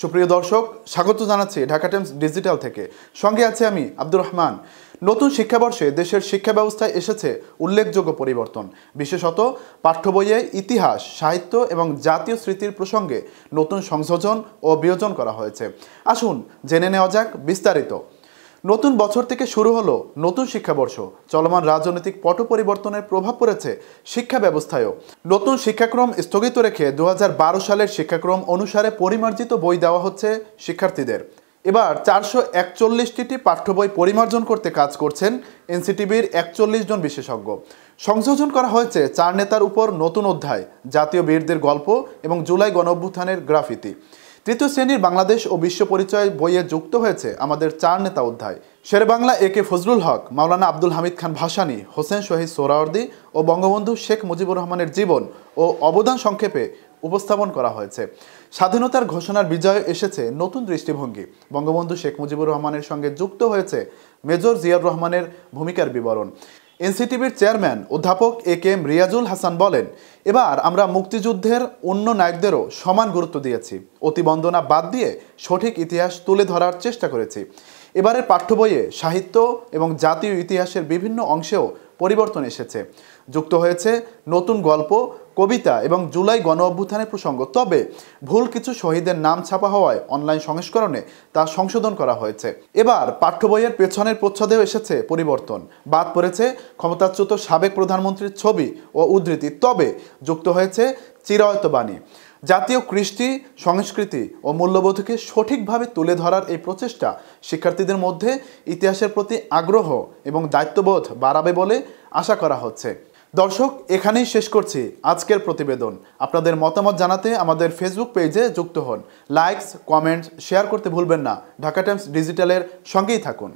সুপ্রিয় দর্শক, স্বাগত জানাচ্ছি ঢাকা টাইমস ডিজিটাল থেকে। সঙ্গে আছে আমি আব্দুর রহমান। নতুন শিক্ষাবর্ষে দেশের শিক্ষা ব্যবস্থায় এসেছে উল্লেখযোগ্য পরিবর্তন। বিশেষত পাঠ্য বইয়ে ইতিহাস, সাহিত্য এবং জাতীয় স্মৃতির প্রসঙ্গে নতুন সংযোজন ও বিয়োজন করা হয়েছে। আসুন জেনে নেওয়া যাক বিস্তারিত। নতুন বছর থেকে শুরু হলো নতুন শিক্ষাবর্ষ। চলমান রাজনৈতিক পট পরিবর্তনের প্রভাব পড়েছে শিক্ষা ব্যবস্থায়ও। নতুন শিক্ষাক্রম স্থগিত রেখে 2012 সালের শিক্ষাক্রম অনুসারে পরিমার্জিত বই দেওয়া হচ্ছে শিক্ষার্থীদের। এবার 441টি পাঠ্য বই পরিমার্জন করতে কাজ করছেন এনসিটিবির 41 জন বিশেষজ্ঞ। সংযোজন করা হয়েছে 4 নেতার উপর নতুন অধ্যায়, জাতীয় বীরদের গল্প এবং জুলাই গণঅভ্যুত্থানের গ্রাফিতি। তৃতীয় শ্রেণীর বাংলাদেশ ও বিশ্ব পরিচয় বইয়ে যুক্ত হয়েছে আমাদের 4 নেতা অধ্যায়। শেরেবাংলা একে ফজলুল হক, মাওলানা আব্দুল হামিদ খান ভাসানী, হোসেন শহীদ সোহরাওয়ার্দী ও বঙ্গবন্ধু শেখ মুজিবুর রহমানের জীবন ও অবদান সংক্ষেপে উপস্থাপন করা হয়েছে। স্বাধীনতার ঘোষণার বিজয়ে এসেছে নতুন দৃষ্টিভঙ্গি। বঙ্গবন্ধু শেখ মুজিবুর রহমানের সঙ্গে যুক্ত হয়েছে মেজর জিয়াউর রহমানের ভূমিকার বিবরণ। এনসিটিবির চেয়ারম্যান অধ্যাপক এ.কে.এম. রিয়াজুল হাসান বলেন, এবার আমরা মুক্তিযুদ্ধের অন্য নায়কদেরও সমান গুরুত্ব দিয়েছি। অতিবন্দনা বাদ দিয়ে সঠিক ইতিহাস তুলে ধরার চেষ্টা করেছি। এবারের পাঠ্য বইয়ে সাহিত্য এবং জাতীয় ইতিহাসের বিভিন্ন অংশেও পরিবর্তন এসেছে। যুক্ত হয়েছে নতুন গল্প, কবিতা এবং জুলাই গণঅভ্যুত্থানের প্রসঙ্গ। তবে ভুল কিছু শহীদের নাম ছাপা হওয়ায় অনলাইন সংস্করণে তা সংশোধন করা হয়েছে। এবার পাঠ্য বইয়ের পেছনের প্রচ্ছদেও এসেছে পরিবর্তন। বাদ পড়েছে ক্ষমতাচ্যুত সাবেক প্রধানমন্ত্রীর ছবি ও উদ্ধৃতি, তবে যুক্ত হয়েছে চিরায়ত বাণী। জাতীয় কৃষ্টি, সংস্কৃতি ও মূল্যবোধকে সঠিকভাবে তুলে ধরার এই প্রচেষ্টা শিক্ষার্থীদের মধ্যে ইতিহাসের প্রতি আগ্রহ এবং দায়িত্ববোধ বাড়াবে বলে আশা করা হচ্ছে। দর্শক, এখানেই শেষ করছি আজকের প্রতিবেদন। আপনাদের মতামত জানাতে আমাদের ফেসবুক পেজে যুক্ত হন। লাইকস, কমেন্টস, শেয়ার করতে ভুলবেন না। ঢাকা টাইমস ডিজিটালের সঙ্গেই থাকুন।